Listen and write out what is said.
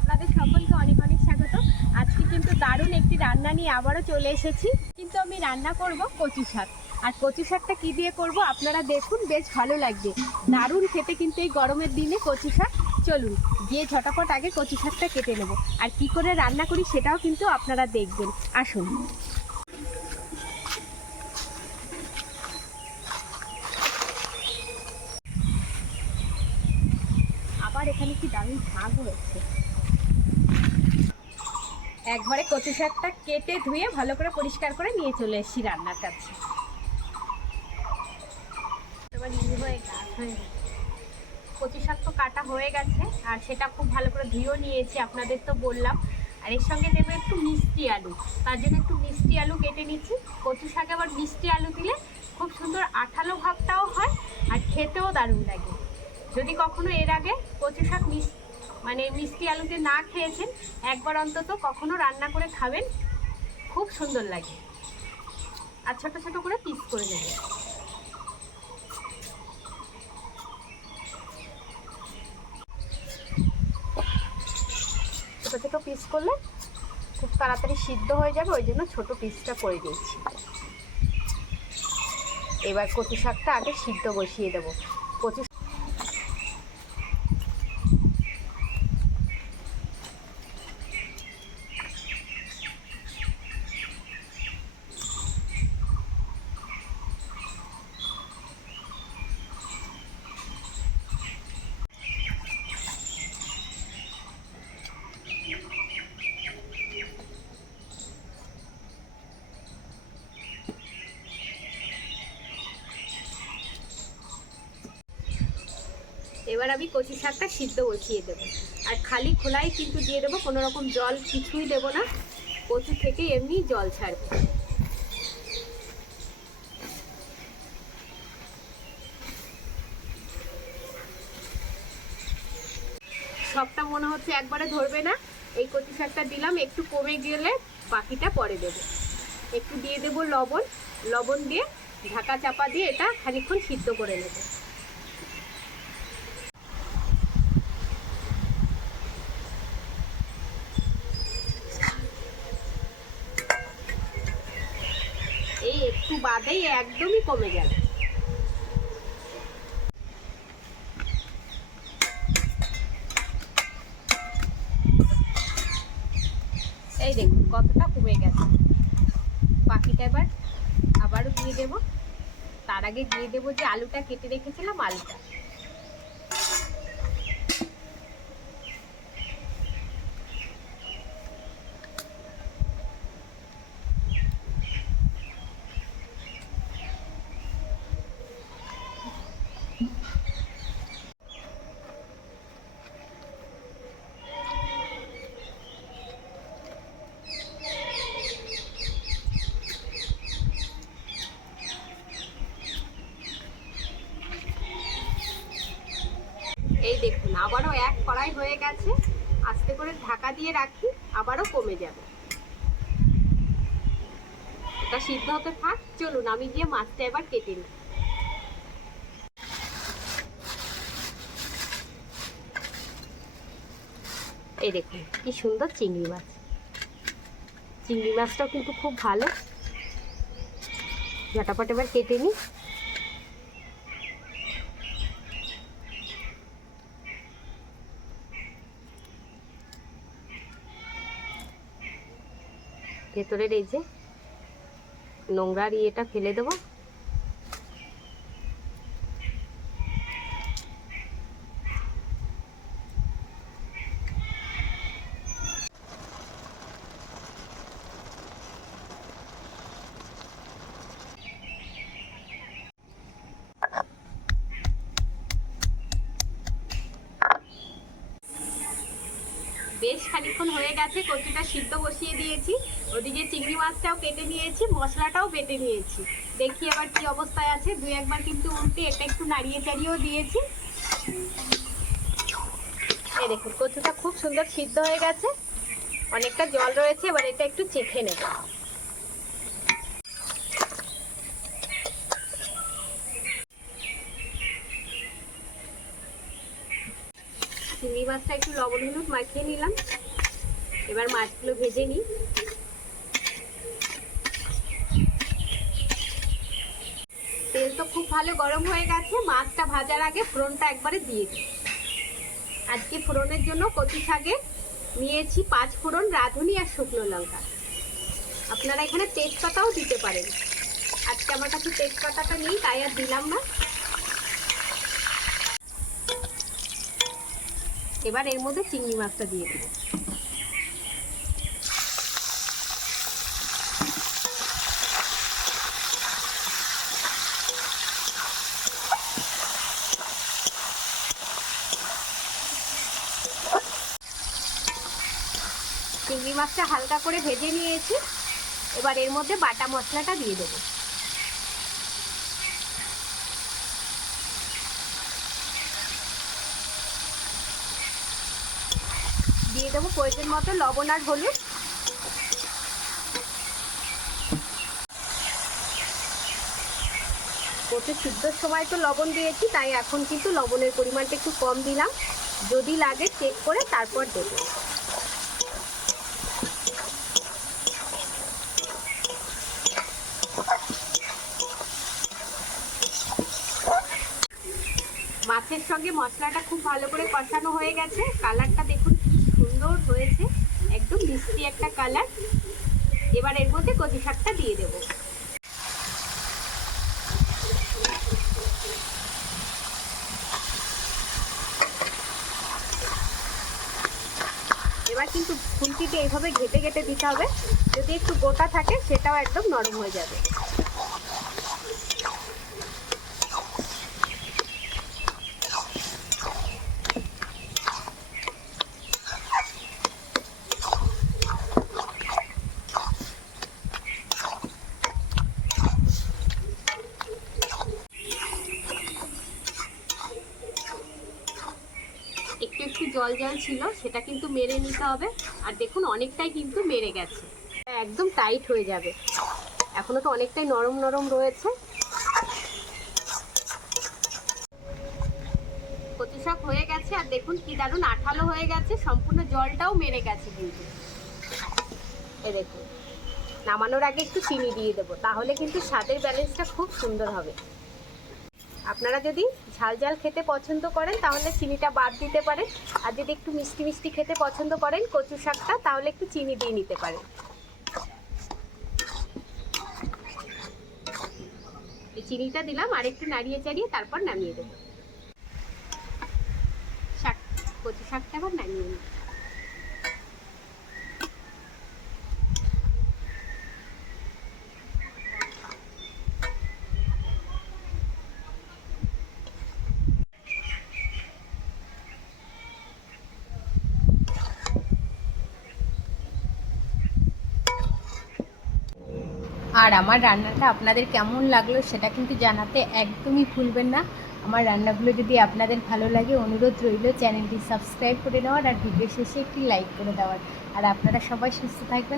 আপনাদের সকলকে অনেক অনেক স্বাগত। আজকে কিন্তু দারুণ একটি রান্না নিয়ে আবারও চলে এসেছি। কিন্তু আমি রান্না করব কচু শাক। আর কচু শাকটা কী দিয়ে করব আপনারা দেখুন, বেশ ভালো লাগবে। দারুণ খেতে কিন্তু এই গরমের দিনে কচু শাক। চলুন গিয়ে ঝটাপট আগে কচু শাকটা কেটে নেব, আর কি করে রান্না করি সেটাও কিন্তু আপনারা দেখবেন। আসুন। আবার এখানে কি দারুণ শাক হয়েছে। একবারে কচু শাকটা কেটে ধুয়ে ভালো করে পরিষ্কার করে নিয়ে চলে এসেছি রান্নার কাছে। কচু শাক তো কাটা হয়ে গেছে, আর সেটা খুব ভালো করে ধুয়েও নিয়েছি, আপনাদের তো বললাম। আর এর সঙ্গে দেবো একটু মিষ্টি আলু, তার জন্য একটু মিষ্টি আলু কেটে নিচ্ছি। কচু শাকে আবার মিষ্টি আলু দিলে খুব সুন্দর আঠালো ভাবটাও হয়, আর খেতেও দারুণ লাগে। যদি কখনো এর আগে কচু শাক মিষ্টি আলুতে না খেয়েছেন, একবার অন্তত কখনো রান্না করে খাবেন, খুব সুন্দর লাগে। আর ছোটো ছোটো করে পিস করে নেব। ছোটো ছোটো পিস করলে খুব তাড়াতাড়ি সিদ্ধ হয়ে যাবে, ওই জন্য ছোটো পিসটা করে দিয়েছি। এবার কচু শাকটা আগে সিদ্ধ বসিয়ে দেবো। কচু এবার আমি কচু শাকটা সিদ্ধ বসিয়ে দেবো, আর খালি খোলাই কিন্তু দিয়ে দেবো, কোনো রকম জল কিছুই দেবো না। কচু থেকে এমনি জল ছাড়বে। সবটা মনে হচ্ছে একবারে ধরবে না। এই কচু শাকটা দিলাম, একটু কমে গেলে বাকিটা পরে দেবো। একটু দিয়ে দেবো লবণ, লবণ দিয়ে ঢাকা চাপা দিয়ে এটা খানিকক্ষণ সিদ্ধ করে নেব। এই একটু বাদেই একদমই কমে যাবে। এই দেখুন কতটা কমে গেছে। বাকিটা এবার আবারও দিয়ে দেবো। তার আগে দিয়ে দেবো যে আলুটা কেটে রেখেছিলাম, আলুটা। এই দেখুন আবারও এক কড়াই হয়ে গেছে। আস্তে করে ঢাকা দিয়ে রাখি, আবারও কমে যাবে। এটা সিদ্ধ হতে থাক। চলুন আমি গিয়ে মাছটা এবার কেটে নিই। এই দেখুন কি সুন্দর চিংড়ি মাছ। চিংড়ি মাছটাও কিন্তু খুব ভালো। ঝটাপট এবার কেটে নিই। ভেতরের এই যে নোংরার ইয়েটা ফেলে দেবো। বেশ খানিকক্ষণ হয়ে গেছে, কচুটা সিদ্ধ বসিয়ে দিয়েছি। ওদিকে চিংড়ি মাছটাও কেটে নিয়েছি, মশলাটাও বেটে নিয়েছি। দেখি আবার কি অবস্থায় আছে। দুই একবার কিন্তু উল্টে এটা একটু নাড়িয়ে চাড়িয়েও দিয়েছি। এই দেখুন কচুটা খুব সুন্দর সিদ্ধ হয়ে গেছে, অনেকটা জল রয়েছে। এবার এটা একটু চেখে নেব। চিংড়ি চিংড়ি মাছটা একটু লবণ হলুদ মাখিয়ে নিলাম। এবার মাছগুলো ভেজে নিই। তেল তো খুব ভালো গরম হয়ে গেছে, মাছটা ভাজার আগে ফোড়নটা একবারে দিয়ে দিই। আজকে ফোড়নের জন্য কচু শাকে নিয়েছি 5 ফোড়ন, রাঁধুনি আর শুকনো লঙ্কা। আপনারা এখানে তেজপাতাও দিতে পারেন। আজকে আমার কাছে তেজপাতাটা নেই, তাই আর দিলাম না। এবার এর মধ্যে চিংড়ি মাছটা দিয়ে দেব। চিংড়ি মাছটা হালকা করে ভেজে নিয়েছি। এবার এর মধ্যে বাটা মশলাটা দিয়ে দেবো। দিয়ে দেবো প্রয়োজন মতো লবণ আর হলুদ। কচু সিদ্ধর সময় তো লবণ দিয়েছি, তাই এখন কিন্তু লবণের পরিমাণটা একটু কম দিলাম। যদি লাগে চেক করে তারপর দেবো। মাছের সঙ্গে মশলাটা খুব ভালো করে কষানো হয়ে গেছে। কালারটা দেখুন কি সুন্দর হয়েছে, একদম মিষ্টি একটা কালার। এবার এর মধ্যে কচু শাকটা দিয়ে দেবো। এবার কিন্তু খুন্তিতে এইভাবে ঘেটে ঘেটে দিতে হবে, যদি একটু গোটা থাকে সেটাও একদম নরম হয়ে যাবে। একটু একটু জল জল ছিল, সেটা কিন্তু মেরে নিতে হবে। আর দেখুন অনেকটাই কিন্তু মেরে গেছে, একদম টাইট হয়ে যাবে। এখনো তো অনেকটাই নরম নরম রয়েছে। কচু শাক হয়ে গেছে, আর দেখুন কি দারুণ আঠালো হয়ে গেছে, সম্পূর্ণ জলটাও মেরে গেছে কিন্তু। এ দেখুন, নামানোর আগে একটু চিনি দিয়ে দেবো, তাহলে কিন্তু স্বাদের ব্যালেন্সটা খুব সুন্দর হবে। আপনারা যদি ঝাল ঝাল খেতে পছন্দ করেন তাহলে চিনিটা বাদ দিতে পারেন, আর যদি একটু মিষ্টি মিষ্টি খেতে পছন্দ করেন কচু শাকটা, তাহলে একটু চিনি দিয়ে নিতে পারেন। এই চিনিটা দিলাম, আর একটু নাড়িয়ে চাড়িয়ে তারপর নামিয়ে দেবো। কচু শাকটা আবার নামিয়ে নিই। আর আমার রান্নাটা আপনাদের কেমন লাগলো সেটা কিন্তু জানাতে একদমই ভুলবেন না। আমার রান্নাগুলো যদি আপনাদের ভালো লাগে, অনুরোধ রইল চ্যানেলটি সাবস্ক্রাইব করে নেওয়ার, আর ভিডিও শেষে একটি লাইক করে দেওয়ার। আর আপনারা সবাই সুস্থ থাকবেন।